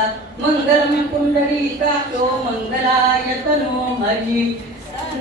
मंगला मंगलम पुंडरीकाक्षो मंगलाय तनो हरी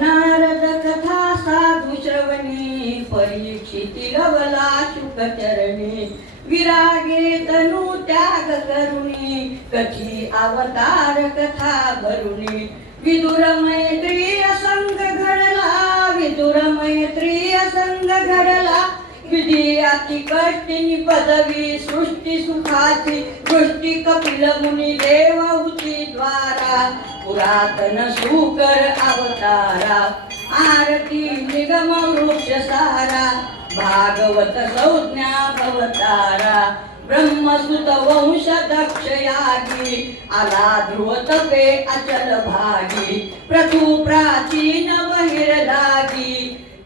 नारद कथा साधु श्रवणी परीक्षिती लवला शुकचरणी विरागे तनु त्याग करुणी कथी अवतार कथा भरुणी विदुर मैत्री असंग घडला विदुर मैत्री असंग घडला विधी अति कष्टिनी पदवी सृष्टी सुखाची दृष्टी कपिल मुनी देव होती द्वारा पुरातन सुकर अवतारा आरती निगम वृक्ष सारा भागवत संज्ञा भवतारा ब्रह्मसुत वंश दक्ष यागी आला ध्रुव तपे अचल भागी प्रथु प्राचीन बहिर लागी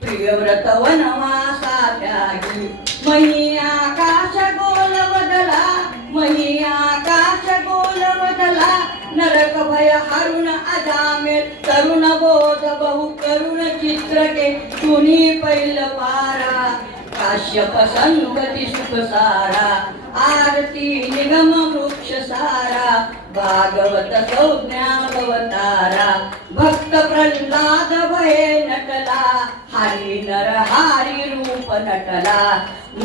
प्रियव्रत वनवासा त्यागी मही आकाश गोल बदला मही आकाश गोल बदला नरक भय हरुण अजामेल तरुण बोध बहु करुण चित्रके तुनी पैल पारा काश्यप संगती सुख सारा आरती निगम वृक्ष सारा भागवत संज्ञा भवतारा भक्त प्रल्हाद भये नटला हरी नर हारी रूप नटला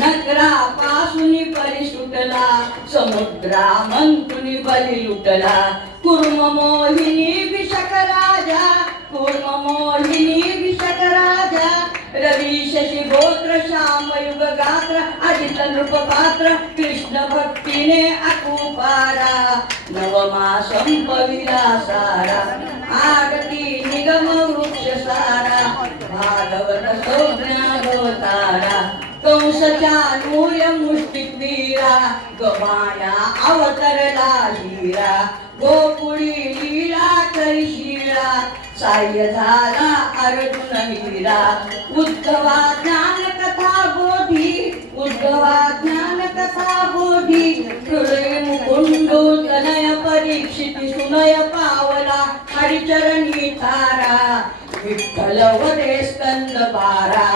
नगरा पासूनी परिसुटला समुद्रा मंतुनी बली लुटला कुर्म मोहिनी विशक राजा कुर्म मोहिनी विशक राजा रवी शशी गोत्र श्याम युग गात्र अजित नृप पात्र कृष्ण भक्तीने अकुपारा नवमा संपविला सारा आरती निगम वृक्ष सारा भागवत संज्ञा भवतारा कंस चालूय मुष्टिक वीरा गवाया अवतरला हीरा गोकुळी लीला करिशिळा साह्य झाला अर्जुन वीरा उद्धवा ज्ञान कथा बोधी उद्धवा ज्ञान कथा बोधी हृदय मुकुंडो तनय परीक्षिती सुनय पावला हरिचरणी तारा विठ्ठल वदे स्कंद बारा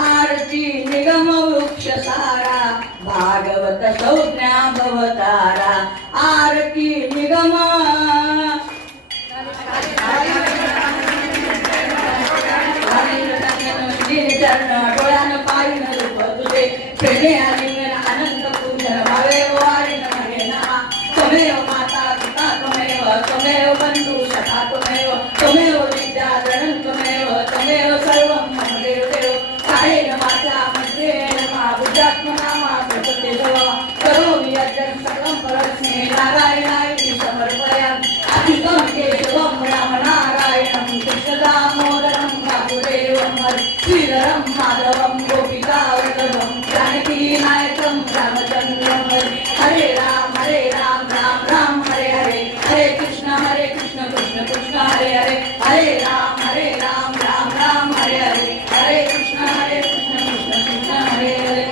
आरती निगम वृक्ष सारा भागवत संज्ञा भवतारा आरती निगम डोळ्यानं पायी रूप तुझे प्रेमे आलिंगन अनंत पूजन भावे वारी नमहे नमः त्वमेव माता पिता त्वमेव त्वमेव बंधु सखा त्वमेव विद्याधरं त्वमेव सर्वं मम देव कायेन वाचा मन्त्रेण वा बुद्ध्यात्मना वा प्रकृते करोमि यज्ञं सकलं परस्मै नारायणाय समर्पयामि अधिकं केशवं राम नारायणं कृष्णदामोदरं वासुदेवं श्रीधरं माधवं गोपिकावल्लभं जानकी नायकं रामचन्द्रं हरे राम राम राम हरे हरे हरे कृष्ण कृष्ण कृष्ण हरे हरे हरे राम राम राम हरे हरे हरे कृष्ण कृष्ण कृष्ण हरे हरे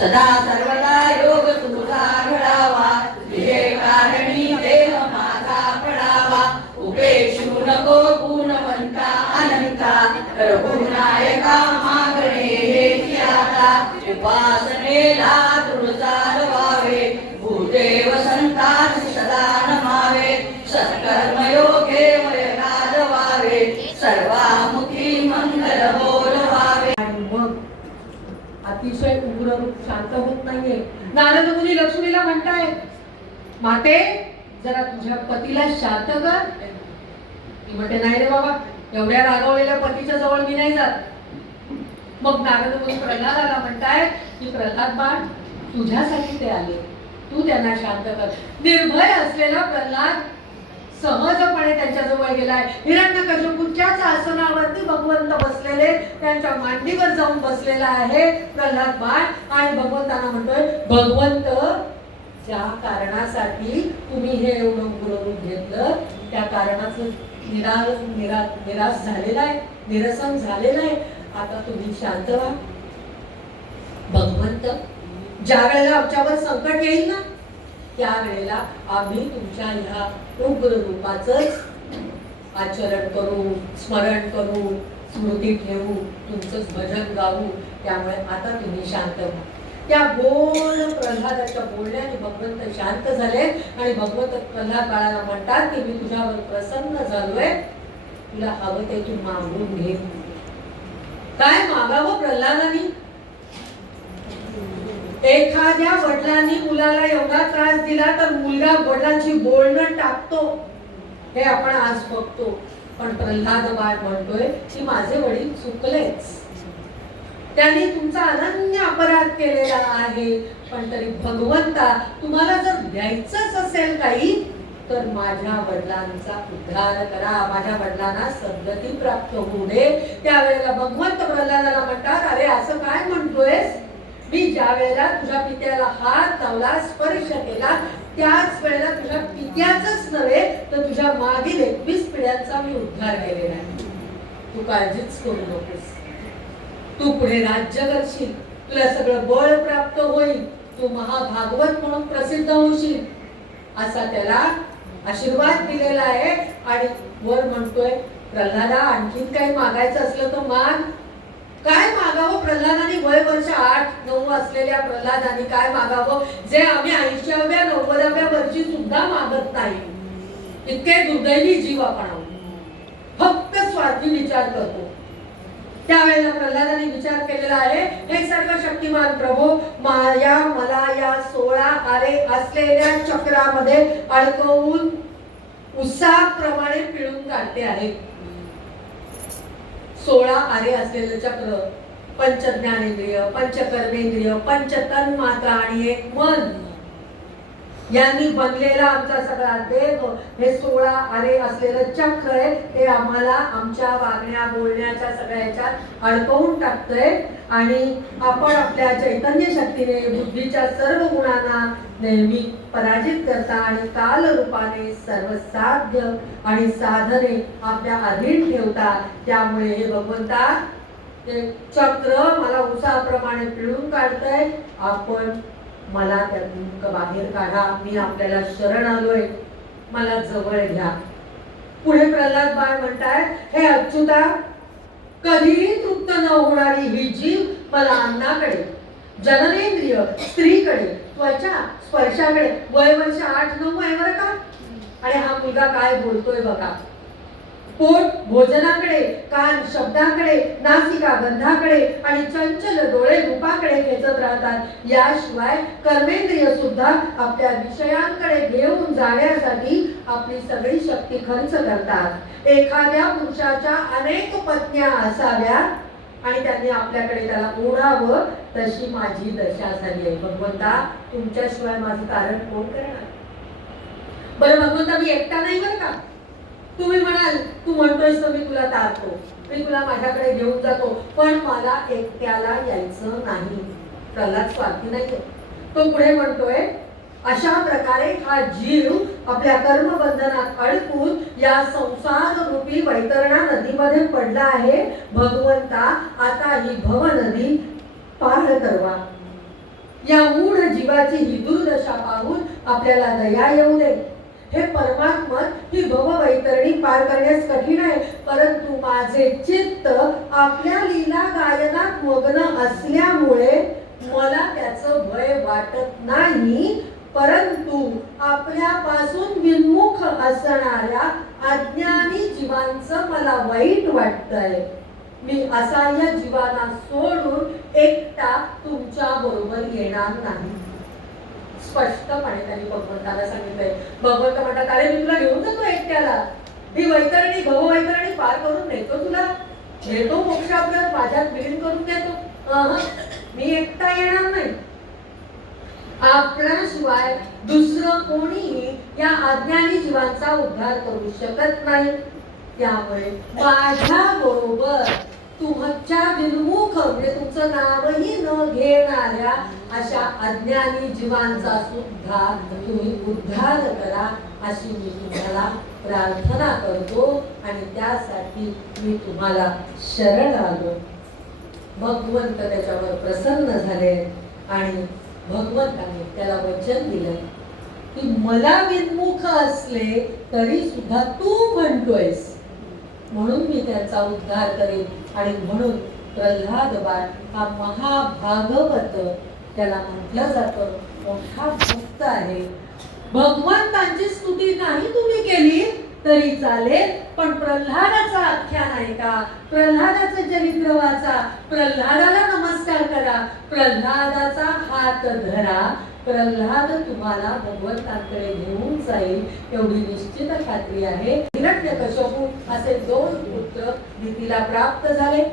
सदा सर्वदा योग तुझा घडावा विवेकारिणी देह माझा पडावा उपेक्षू नको गुणवंता अनंता रघुनायका मागणे हे आता उपासनेला दृढ चालवावे भूदेव संतास सदा नमावे सत्कर्मयोगे वय गाजवावे सर्वामुखी मंगल बोलवावे. मग अतिशय उग्र रूप शांत होत नाहीये. नारद मुनी लक्ष्मीला म्हणताय माते जरा तुझ्या पतीला शांत कर. ती म्हणते नाही रे बाबा एवढ्या रागावलेल्या पतीच्या जवळ मी नाही जात. मग नारद मुनी प्रल्हादाला म्हणताय की प्रल्हाद बाळ तुझ्यासाठी ते आले तू त्यांना शांत कर. निर्भय असलेला प्रल्हाद सहजपणे त्यांच्या जवळ गेलाय. हिरण्यकश्यपूच्याच आसनावरती भगवंत बसलेले त्यांच्या मांडीवर जाऊन बसलेला आहे प्रल्हाद बाळ आणि भगवंतांना म्हणतोय भगवंत ज्या कारणासाठी तुम्ही हे एवढं उग्र रूप घेतलं त्या कारणाचं निराश झालेला आहे निरसन झालेलं आहे. आता तुम्ही शांत व्हा. भगवंत ज्या वेळेला आमच्यावर संकट येईल ना त्यावेळेला आम्ही तुमच्या ह्या उग्र रूपाचंच आचरण करू स्मरण करू स्मृती ठेवू तुमचंच भजन गाऊ. त्यामुळे आता तुम्ही शांत व्हा. त्या गोड प्रल्हादाच्या बोलण्याने भगवंत शांत झाले आणि भगवंत प्रल्हाद बाळाला म्हणतात की मी तुझ्यावर प्रसन्न झालोय, तुला हवं ते तू मागून घे. काय मागावं प्रल्हादानी? एखाद्या वडिलांनी मुलाला एवढा त्रास दिला तर मुलगा वडिलांची बोलणं टाकतो, हे आपण आज बघतो. पण प्रल्हाद बाळ म्हणतोय की माझे वडील चुकलेच, त्यांनी तुमचा अनन्य अपराध केलेला आहे, पण तरी भगवंता तुम्हाला जर द्यायचंच असेल काही तर माझ्या वडिलांचा उद्धार करा, माझ्या वडिलांना सद्गती प्राप्त होऊ दे. त्यावेळेला भगवंत प्रल्हादाला म्हणतात, अरे असं काय म्हणतोयस? मी ज्या वेळेला तुझ्या पित्याला हात लावला, स्पर्श केला, त्याच वेळेला तुझ्या पित्याच नव्हे तर तुझ्या मागील 21 पिढ्यांचा मी उद्धार केलेला आहे. तू काळजीच करू नकोस, तू पुढे राज्य करशील, तुला सगळं बळ प्राप्त होईल, तू महाभागवत म्हणून प्रसिद्ध होशील, असा त्याला आशीर्वाद दिलेला आहे. आणि वर म्हणतोय प्रल्हादा आणखीन काही मागायचं असलं तर माग. काय मागावं प्रल्हादाने? वय वर्ष 8-9 असलेल्या प्रल्हादाने काय मागावं जे आम्ही 80व्या 90व्या वर्षी सुद्धा मागत नाही? इतके दुर्दैवी जीव आपण आहोत, फक्त स्वार्थी विचार करतो. त्यावेळेला प्रल्हादाने विचार केलेला आहे, हे सर्व शक्तिमान प्रभू, माया मला या 16 आरे असलेल्या चक्रामध्ये अडकवून उसाप्रमाणे पिळून काढते आहे. 16 आरे असलेलं चक्र, पंचज्ञानेंद्रिय, पंचकर्मेंद्रिय, पंचतन मात्रा आणि एक मन यांनी बनलेला आमचा सगळा देह हे 16 आरे असलेलं चक्र आहे. ते आम्हाला आमच्या वागण्या बोलण्याच्या सगळ्याच्यात अडकवून टाकतंय आणि आपण आपल्या चैतन्य शक्तीने बुद्धीच्या सर्व गुणांना नेहमी पराजित करता आणि काल रूपाने सर्व साध्य आणि साधने आपल्या अधीन ठेवता. त्यामुळे हे भगवंता ते चक्र मला उसाप्रमाणे पिळून काढतंय, आपण मला त्यातून बाहेर काढा, मी आपल्याला शरण आलोय, मला जवळ घ्या. पुढे प्रल्हाद बाळ म्हणतायत, हे अच्युता, कधीही तृप्त न होणारी ही जीव मला अन्नाकडे, जननेंद्रिय, स्त्रीकडे, त्वचा स्पर्शाकडे, वय वर्ष 8-9 आहे बरं का. आणि हा मुलगा काय बोलतोय बघा. पोट भोजनाकडे, कान शब्दाकडे, नासिका गंधाकडे आणि चंचल डोळे रूपाकडे खेचत राहतात. याशिवाय कर्मेंद्रिय सुद्धा आपल्या विषयांकडे घेऊन जाण्यासाठी आपली सगळी शक्ती खर्च करतात. एखाद्या पुरुषाच्या अनेक पत्न्या असाव्या आणि त्यांनी आपल्याकडे त्याला ओढावं, तशी माझी दशा झाली आहे. भगवंता, तुमच्याशिवाय माझं कारण कोण करणार? बरं भगवंता, मी एकटा नाही बरं का. तुम्ही म्हणाल, तू म्हणतोयस तर मी तुला तारतो, मी तुला माझ्याकडे घेऊन जातो, पण मला एकट्याला यायचं नाही. प्रल्हाद स्वार्थी नाहीये. तो पुढे म्हणतोय, अशा प्रकारे हा जीव आपल्या कर्मबंधनात अडकून या संसार रूपी वैतरणा नदीमध्ये पडला आहे. भगवंता, आता ही भव नदी पार करवा. या मूढ जीवाची ही दुर्दशा पाहून आपल्याला दया येऊ दे. हे परमात्मा, ही भव वैतरणी पार करण्यास कठीण आहे, परंतु माझे चित्त आपल्या लीला गायनात मग्न असल्यामुळे मला त्याचं भय वाटत नाही. परंतु आपल्यापासून विमुख असणाऱ्या अज्ञानी जीवांचं मला वाईट वाटतंय. मी असहाय्य जीवांना सोडून एकटा तुमच्या बरोबर येणार नाही. स्पष्टपणे त्यांनी भगवंताला सांगितलंय. भगवंत म्हणतात, अरे मी तुला घेऊन जातो एकट्याला, ही वैतरणी भव वैतरणी पार करून नेतो, तुला नेतो मोक्षापर्यंत, माझ्यात विलीन करून देतो. मी एकटा येणार नाही. आपल्याशिवाय दुसरं कोणीही या अज्ञानी जीवांचा उद्धार करू शकत नाही. त्यामुळे माझ्या बरोबर तुमच्या विन्मुख, म्हणजे तुमचं नावही न घेणाऱ्या अशा अज्ञानी जीवांचा सुद्धा तुम्ही उद्धार करा, अशी मी तुम्हाला प्रार्थना करतो आणि त्यासाठी मी तुम्हाला शरण आलो. भगवंत त्याच्यावर प्रसन्न झाले आणि भगवंताने त्याला वचन दिलं की मला विन्मुख असले तरी सुद्धा तू म्हणतोयस म्हणून मी त्यांचा उद्धार करेन. आणि म्हणून प्रल्हाद बाळ हा महाभागवत त्याला म्हटलं जातं मोठा भक्त आहे. भगवंतांची स्तुती नाही तुम्ही केली तरी चालेल, पण प्रल्हादाचा आख्यान आहे का, प्रल्हादाचं चरित्र वाचा, प्रल्हादाला नमस्कार करा, प्रल्हादाचा हात धरा, प्रल्हाद तुम्हाला भगवंतांकडे घेऊन जाईल एवढी निश्चित खात्री आहे. हिरण्यकश्यपू असे 2 पुत्र तिला प्राप्त झाले.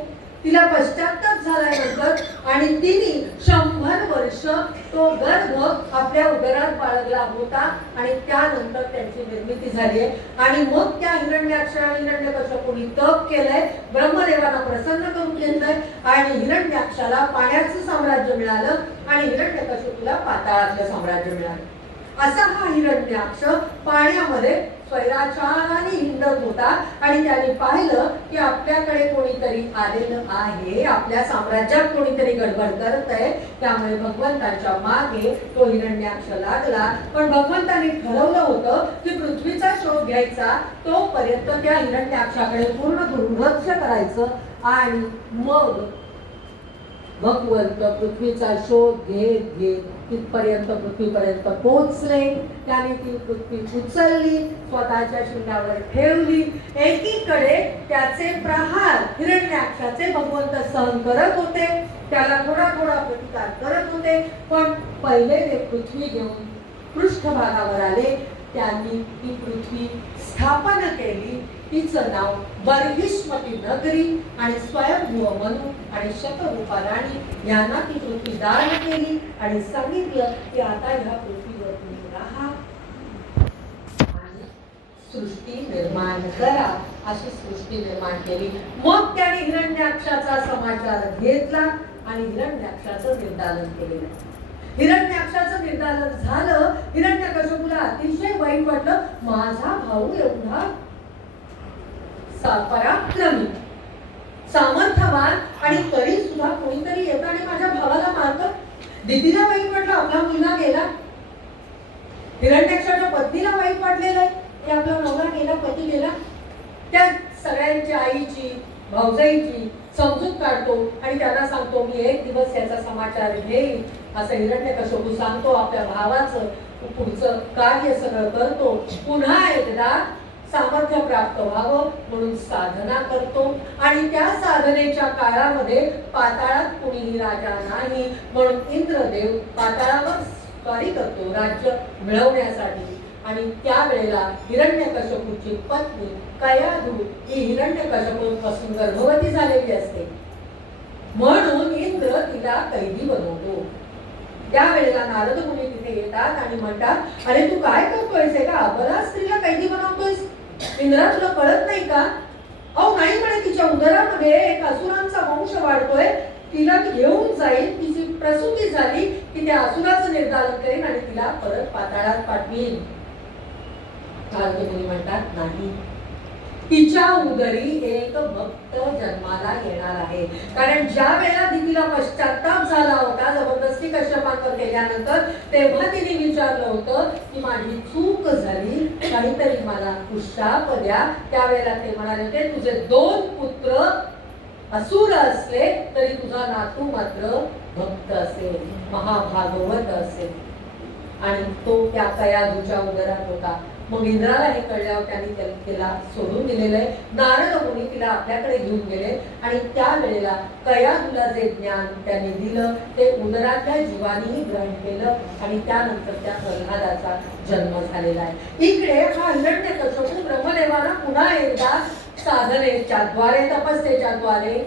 तिला पश्चाताप झालाय म्हणतात आणि तिने 100 वर्ष तो गर्भ आपल्या उदरात बाळगला होता आणि त्यानंतर त्यांची निर्मिती झाली आहे. आणि मग त्या हिरण्याक्ष आणि हिरण्यकश्यपूने तप केलंय, ब्रह्मदेवाला प्रसन्न करून घेतलंय आणि हिरण्याक्षाला पाण्याचं साम्राज्य मिळालं आणि हिरण्यकश्यपूला पाताळातलं साम्राज्य मिळालं. असा हा हिरण्याक्ष पाण्यामध्ये स्वैराचाराने हिंडत होता आणि त्याने पाहिलं की आपल्याकडे कोणीतरी आलेलं आहे, आपल्या साम्राज्यात कोणीतरी गडबड करत आहे. त्यामुळे भगवंताच्या मागे तो हिरण्याक्ष लागला. पण भगवंताने ठरवलं होतं की पृथ्वीचा शोध घ्यायचा, तोपर्यंत त्या हिरण्याक्षाकडे पूर्ण दुर्लक्ष करायचं आणि मग भगवंत पृथ्वीचा शोध घेत घेत तिथपर्यंत पृथ्वीपर्यंत पोहोचले. त्याने ती पृथ्वी उचलली, स्वतःच्या शिंगावर ठेवली. एकीकडे त्याचे प्रहार हिरण्याक्षाचे भगवंत सहन करत होते, त्याला थोडा थोडा प्रतिकार करत होते. पण पहिले ते पृथ्वी घेऊन पृष्ठभागावर आले. त्यांनी ती पृथ्वी स्थापन केली. तिचं नाव बर्हिष्मती नगरी आणि स्वयंभू मनु आणि शतरूपा राणी यांना ती पृथ्वी दान केली आणि सांगितलं की आता ह्या पृथ्वीवर तुम्ही राहा आणि सृष्टी निर्माण करा. अशी सृष्टी निर्माण केली. मग त्याने हिरण्याक्षाचा समाचार घेतला आणि हिरण्याक्षाचं निर्दालन केलेलं. हिरण्याक्षाचं निर्दालन झालं. हिरण्यकश्यपूला अतिशय वाईट वाटलं, माझा भाऊ एवढा पराक्रमी सामर्थ्यवान आणि तरी सुद्धा कोणीतरी येतं आणि माझ्या भावाला मारतं. दिदीला वाईट वाटलं, आपला मुलगा गेला. हिरण्याक्षाच्या पत्नीला वाईट वाटलेलं आहे की आपला नवरा गेला, पती गेला. त्या सगळ्यांच्या आईची भाऊजाईची समजूत काढतो आणि त्यांना सांगतो मी एक दिवस याचा समाचार घेईल असं हिरण्यकश्यपू सांगतो. आपल्या भावाचं पुढचं कार्य सगळं करतो. पुन्हा एकदा सामर्थ्य प्राप्त व्हावं म्हणून साधना करतो आणि त्या साधनेच्या काळामध्ये पाताळात कुणीही राजा नाही म्हणून इंद्रदेव पाताळावर स्वारी करतो राज्य मिळवण्यासाठी. आणि त्यावेळेला हिरण्यकश्यपूची पत्नी कयाधू ही हिरण्यकश्यपूपासून गर्भवती झालेली असते म्हणून इंद्र तिला कैदी बनवतो. त्यावेळेला नारद मुनी तिथे येतात आणि म्हणतात, अरे तू काय करतोयस, का अबला स्त्रीला कैदी बनवतोयस? इंद्रा तुला कळत नाही का? अहो नाही म्हणे, तिच्या उदरामध्ये एक असुरांचा वंश वाढतोय, तिला घेऊन जाईल, तिची प्रसूती झाली की त्या असुराचं निर्दालन करेन आणि तिला परत पाताळात पाठवीन. नारद मुनी म्हणतात नाही, तिच्या उदरी एक भक्त जन्माला येणार आहे. कारण ज्या वेळेला दिदीला पश्चाताप झाला होता जबरदस्ती कश्यपांवर केल्यानंतर, तेव्हा तिने विचारलं होतं की माझी चूक झाली, काहीतरी मला पुष्टाप द्या. त्यावेळेला ते म्हणाले होते तुझे 2 पुत्र असुर असले तरी तुझा नातू मात्र भक्त असेल, महाभागवत असेल. आणि तो त्या कयाधूच्या उदरात होता. मग इंद्राला हे कळल्यावर त्यांनी तिला सोडून दिलेलं आहे. नारद मुनी तिला आपल्याकडे घेऊन गेले आणि त्यावेळेला कयाधूला जे ज्ञान त्यांनी दिलं ते उदरातल्या जीवानीही ग्रहण केलं आणि त्यानंतर त्या प्रल्हादाचा जन्म झालेला आहे. इकडे हा हिरण्यकश्यपू ब्रह्मदेवाला पुन्हा एकदा साधनेच्या द्वारे, तपस्येच्या द्वारे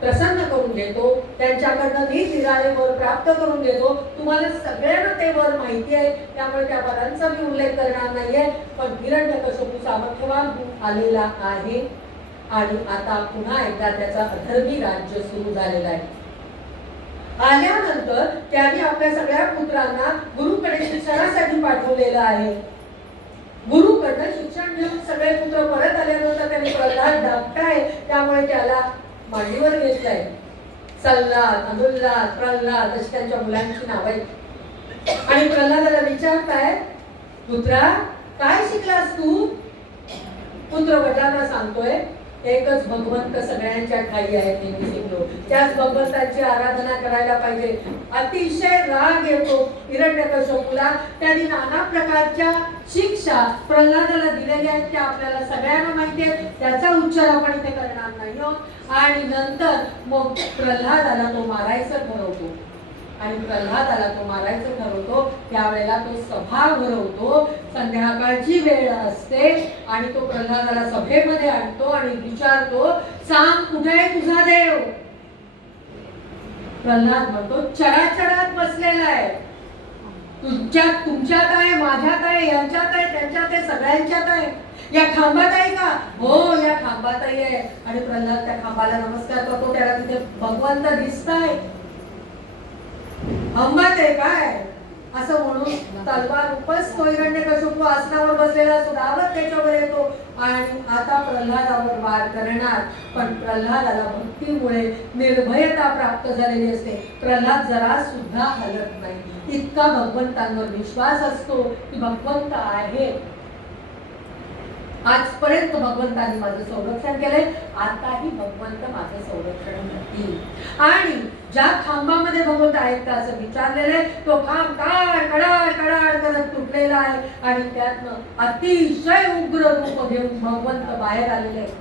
प्रसन्न करून घेतो. त्यांच्याकडनं नीट निराळे वर प्राप्त करून घेतो. तुम्हाला सगळ्यांना ते वर माहिती आहे, त्यामुळे त्या वरांचा मी उल्लेख करणार नाहीये. पण हिरण्यकश्यपू सामर्थ्यवान आलेला आहे आणि आता पुन्हा एकदा त्याचा अधर्मी राज्य सुरू झालेला आहे. आल्यानंतर त्यांनी आपल्या सगळ्या पुत्रांना गुरुकडे शिक्षणासाठी पाठवलेलं आहे. गुरुकडनं शिक्षण घेऊन सगळे पुत्र परत आल्यानंतर त्यांनी प्रल्हाद धाकटाय त्यामुळे त्याला मांडीवर घेतलंय. सल्लाद, अनुल्लाद, प्रल्हाद अशी त्यांच्या मुलांची नाव आहेत. आणि प्रल्हादाला विचारताय, पुत्रा काय शिकलास तू? पुत्र वडिलांना सांगतोय एकच भगवंत सगळ्यांच्या ठाई आहेत नेहमी शिकलो. त्याच भगवंताची आराधना करायला पाहिजे. अतिशय राग येतो हिरण्यकश्यपूला. त्यांनी नाना प्रकारच्या शिक्षा प्रल्हादाला दिलेल्या आहेत, त्या आपल्याला सगळ्यांना माहिती आहे. त्याचा उच्चार आपण इथे करणार नाही आहोत. आणि नंतर मग प्रल्हादाला तो मारायचं ठरवतो. आणि प्रल्हादाला तो मारायचं ठरवतो त्यावेळेला तो सभा भरवतो. संध्याकाळची वेळ असते आणि तो प्रल्हादाला सभेमध्ये आणतो आणि विचारतो, सांग कुठे आहे तुझा देव? प्रल्हाद म्हणतो, चराचरात बसलेला आहे. तुमच्यात आहे, माझ्यात आहे, यांच्यात आहे, त्यांच्यात आहे, सगळ्यांच्यात आहे. या खांबात आहे का? हो, या खांबातही आहे. आणि प्रल्हाद त्या खांबाला नमस्कार करतो. त्याला तिथे भगवंत दिसताय. अंबात आहे काय असं म्हणून तलवार उपसतो. हिरण्यकश्यपू आसनावर बसलेला असतो. धावत त्याच्यावर येतो आणि आता प्रल्हादावर वार करणार. पण प्रल्हादाला भक्तीमुळे निर्भयता प्राप्त झालेली असते. प्रल्हाद जरा सुद्धा हलत नाही. इतका भगवंतांवर विश्वास असतो की भगवंत आहे. आजपर्यंत भगवंतांनी माझं संरक्षण केलंय, आताही भगवंत माझं संरक्षण करतील. आणि ज्या खांबामध्ये भगवंत आहेत का असं विचारलेलं आहे, तो खांब कडाड कडाड कडाड करत तुटलेला आहे आणि त्यातनं अतिशय उग्र रूप घेऊन भगवंत बाहेर आलेले आहेत.